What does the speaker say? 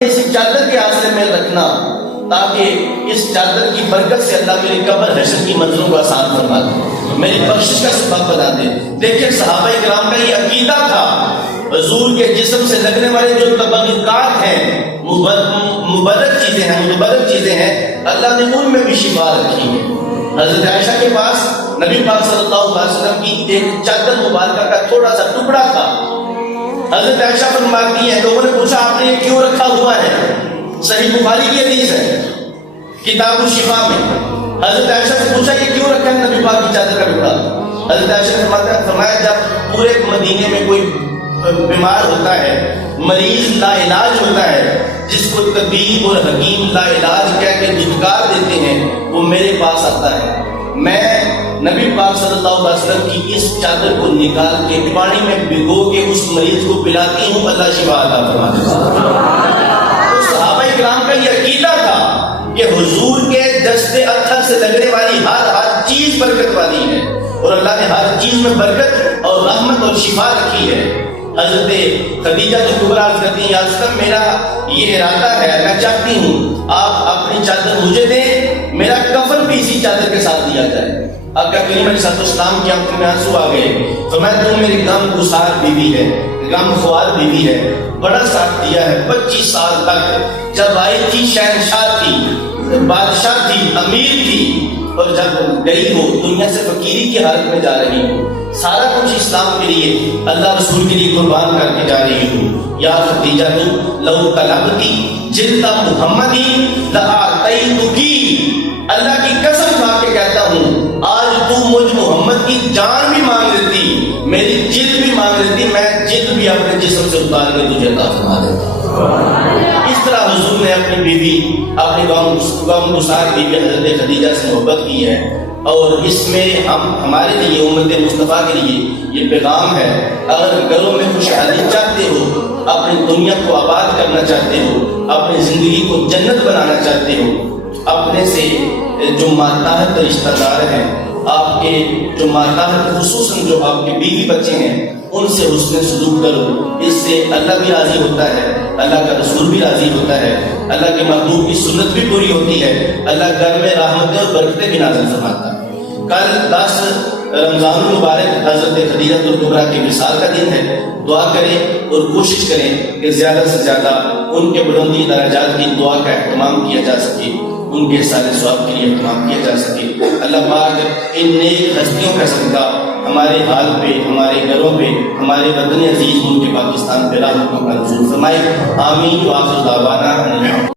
اس چادر کے آسرے میں رکھنا تاکہ اس چادر کی برکت سے اللہ میری قبر حشر کی منزلوں کو آسان فرما دے، میری بخشش کا سبب بنا دے۔ دیکھیں صحابہ کرام کا یہ عقیدہ تھا، حضور کے جسم سے لگنے والے جو تبرکات ہیں، مبارک چیزیں ہیں، اللہ نے ان میں بھی شفا رکھی ہے۔ حضرت عائشہ کے پاس نبی پاک صلی اللہ علیہ وسلم کی ایک چادر مبارکہ کا تھوڑا سا ٹکڑا تھا۔ حضرت عائشہ فرماتی ہیں لوگوں نے پوچھا آپ نے یہ کیوں رکھا ہوا ہے؟ صحیح بخاری کی حدیث ہے کتاب الشفا میں۔ حضرت عائشہ سے پوچھا یہ کیوں رکھا ہے نبی پاک کی چادر کا ٹکڑا؟ حضرت عائشہ نے فرمایا جب پورے مدینے میں کوئی بیمار ہوتا ہے، مریض لا علاج ہوتا ہے، جس کو طبیب اور حکیم لا علاج کہہ کے دھتکار دیتے ہیں، وہ میرے پاس آتا ہے۔ میں نبی پاک صلی اللہ علیہ وسلم کی اس چادر کو نکال کے پانی میں بھگو کے اس مریض کو پلاتی ہوں، اللہ شفا عطا فرما دیتا ہے۔ تو صحابہ کرام کا یہ عقیدہ تھا کہ حضور کے دست اطہر سے لگنے والی ہر چیز برکت والی ہے، اور اللہ نے ہر چیز میں برکت اور رحمت اور شفا رکھی ہے۔ حضرت خدیجہ کبریٰ کرتی ہیں یا رسول میرا یہ ارادہ ہے، میں چاہتی ہوں آپ اپنی چادر مجھے دیں، میرا کفن بھی اسی چادر کے ساتھ دیا جائے۔ آقا کریم علیہ السلام کی آنکھوں میں آنسو آ گئے، فرمایا تم میری غم گسار بیوی ہے، غم خوار بیوی ہے، بڑا ساتھ دیا ہے 25 سال تک۔ جب آئی تھی شہنشاہ تھی، بادشاہ تھی، امیر تھی، اور جب گئی ہو دنیا سے فقیری کی حالت میں جا رہی ہوں، سارا کچھ اسلام کے لیے اللہ رسول کے لیے قربان کر کے جا رہی ہوں۔ یا خدیجہ لو طلبتی جلد محمدی لآتیتکی، اللہ کی قسم کھا کے کہتا ہوں آج تو مجھ محمد کی جان بھی مانگ لیتی، میری جلد بھی مانگ لیتی، میں جلد بھی اپنے جسم سے اتار کے تجھے عطا فرما دیتا۔ اس طرح حضور نے اپنی بیوی، اپنی غم گسار بیوی حضرت خدیجہ سے محبت کی ہے، اور اس میں ہمارے لیے امت مصطفیٰ کے لیے یہ پیغام ہے، اگر گھروں میں خوشحالی چاہتے ہو، اپنی دنیا کو آباد کرنا چاہتے ہو، اپنی زندگی کو جنت بنانا چاہتے ہو، اپنے سے جو ماتحت رشتہ دار ہیں، آپ کے جو ماتحت خصوصاً جو آپ کے بیوی بچے ہیں، ان سے حسن سلوک کرو۔ اس سے اللہ بھی راضی ہوتا ہے، اللہ کا رسول بھی راضی ہوتا ہے، اللہ کے محبوب کی سنت بھی پوری ہوتی ہے، اللہ گھر میں رحمتیں اور برکتیں بھی نازل فرماتا ہے۔ کل 10 رمضان المبارک حضرت خدیجہ کبریٰ کے وصال کا دن ہے۔ دعا کریں اور کوشش کریں کہ زیادہ سے زیادہ ان کے بلندی درجات کی دعا کا اہتمام کیا جا سکے، ان کے سارے ثواب کے لیے اہتمام کیا جا سکے۔ اللہ پاک ان نیک ہستیوں کا صدقہ ہمارے حال پہ، ہمارے گھروں پہ، ہمارے وطن عزیز ملک پاکستان پہ رحمتوں کا نزول فرمائے۔ آمین۔ وآخر دعوانا